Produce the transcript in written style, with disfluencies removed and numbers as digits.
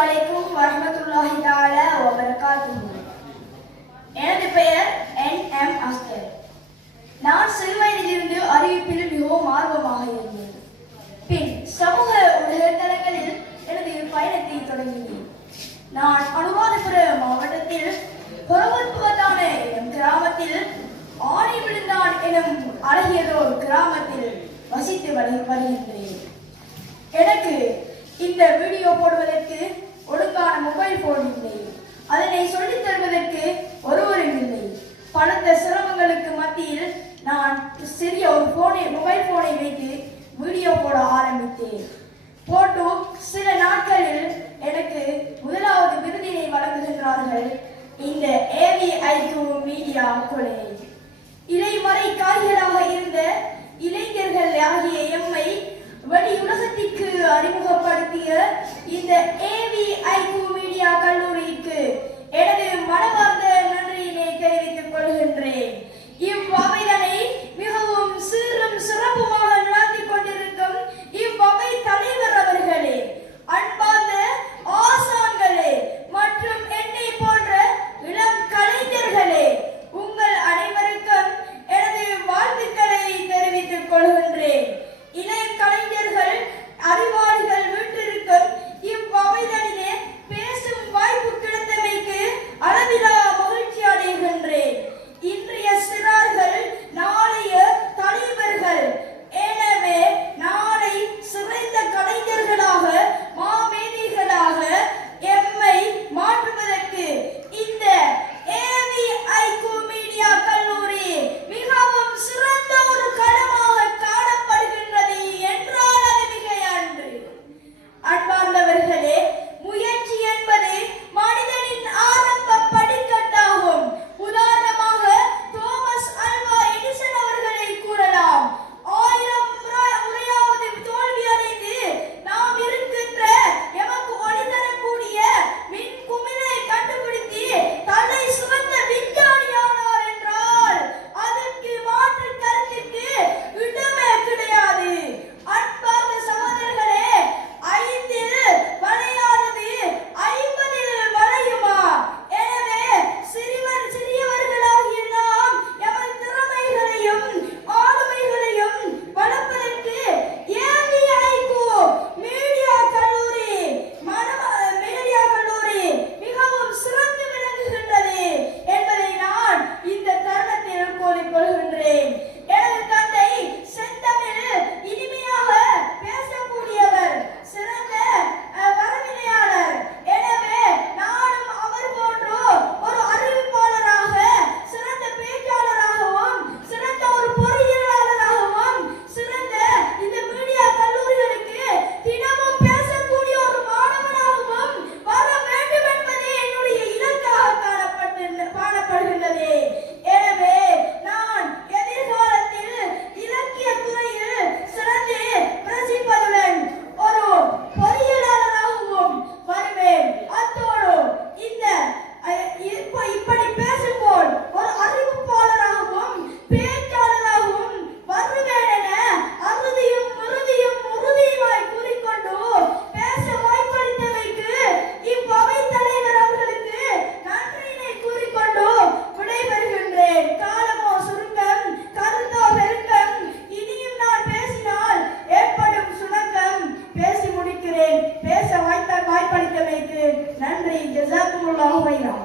அலைக்கும் வரஹ்மத்துல்லாஹி தஆலா வ பரகாத்துஹு. எனது பெயர் NM அஸ்கர். நான் சிறுவயதிலிருந்து அறிவிப்பில் மிகவும் ஆர்வமாக இருந்தேன். பின் சமூக ஊடகத்தளங்களில் எனது பயணத்தை தொடங்கினேன். நான் அனுராதபுரம் மாவட்டத்தில் பொறவற்புவத்தான எனும் கிராமத்தில் ஆணி விழுந்தான் எனும் அழகியதோர் கிராமத்தில் வசித்து வருகின்றேன். எனக்கு இந்த வீடியோ போடுவதற்கு ஒழுங்கான மொபைல் போன் இல்லை. அதனை சொல்லித் தருவதற்கு ஒருவரும் இல்லை. பலத்த சிரமங்களுக்கு மத்தியில் நான் சிறிய ஒரு மொபைல் போனை வைத்து வீடியோ போட ஆரம்பித்தேன். போட்டு சில நாட்களில் எனக்கு முதலாவது விருதினை வழங்குகின்றார்கள் இந்த AVIQ மீடியா காலேஜ். இலைமறை காய்களாக இருந்த இளைஞர்கள் ஆகிய எம்மை வெளியுலகத்திற்கு அறிமுகப்படுத்திய இந்த AVIQ மீடியா கல்லூரிக்கு எனது மனமார்ந்த நன்றியினை தெரிவித்துக் கொள்கின்றேன். இவ்வகைதனை மிகவும் சீரும் சிறப்புமாக நடத்தி கொண்டிருக்கும் இவ்வகை தலைவர் அவர்களே, அன்பார்ந்த ஆசான்களே மற்றும் என்னை போன்ற இளம் கலைஞர்களே, உங்கள் அனைவருக்கும் எனது வாழ்த்துக்களை தெரிவித்துக் கொள்கின்றேன். இளைய கலைஞர்கள் அறிவாளிகள் வீட்டிற்கும் இவ்வகைதனிலே பேசும் வாய்ப்பு கிடைத்தமைக்கு அளவிலா மகிழ்ச்சி அடைகின்றேன். இன்றைய சிறார்கள் நாளைய தலைவர்கள். எனவே நாளை சிறந்த கலைஞர்களாக மாமேதைகளாக எம்மை மாற்றுவதற்கு இந்த AVIQ மீடியா கல்லூரி மிகவும் சிறந்த ஒரு களமாக காணப்படுகின்றது என்றால் அது மிகையன்று. அன்பார்ந்தவர்களே, முயற்சி என்பது மனிதனின் ஆரம்ப படிக்கட்டாகும். உதாரணமாக தோமஸ் அல்வா எடிசன் அவர்களை கூறலாம். 1000 முறையாவது தோல்வி அடைந்து நாம் இருக்கின்ற எமக்கு ஒளி தரக்கூடிய மின் குமிழை கண்டுபிடித்து தலை சுமந்த விஞ்ஞானியானார் என்றால் அதற்கு மாற்று கருத்துக்கு இடமே கிடையாது. அன்பார்ந்த சகோதரர்களே, 5 வளையாதது 50 வளையுமா? எனவே சிறியவர்களாகிய நாம் எமது திறமைகளையும் ஆளுமைகளையும் வளர்ப்பதற்கு AVIQ மீடியா கல்லூரி மிகவும் சிறந்து விளங்குகின்றது என்பதை நான் இந்த தருணத்தில் கூறிக்கொள்கின்றேன். எனது தந்தை செந்தமிழ் இனிமையாக பேசக்கூடியவர், சிறந்த வரவினையாளர். எனவே நானும் அவர் போன்று ஒரு அறிவிப்பாளராக, சிறந்த பேச்சாளராகவும், சிறந்த ஒரு பொறியியலாளராகவும், சிறந்த இந்த மீடியா கல்லூரிகளுக்கு தினமும் பேசக்கூடிய ஒரு மாணவனாகவும் வர வேண்டும் என்பதே என்னுடைய இலக்காக காணப்படுகின்றது. எனவே நான் எதிர்காலத்தில் இலக்கிய துறையில் சிறந்து பிரசிப்பதுடன் ஒரு பொறியியலாளராகவும் வருவேன். அத்தோடு இப்படி பேசும்போது ஒரு அறிவிப்பாளராகவும் பேச்சாளராகவும் வருவேன் என உறுதியுமாய் கூறிக்கொண்டு பேச வாய்ப்பளித்தமைக்கு இவ்வகை தலைவர் அவர்களுக்கு நன்றியினை கூறிக்கொண்டு விடைபெறுகின்றேன். காலமோ சுருக்கம், கருத்தோ பெருக்கம். இனியும் நான் பேசினால் ஏற்படும் சுணக்கம். பேசி முடிக்கிறேன். பேச வாய்ப்பளித்தமைக்கு நன்றி. ஜஸாக்குமுல்லாஹு ஹைரா.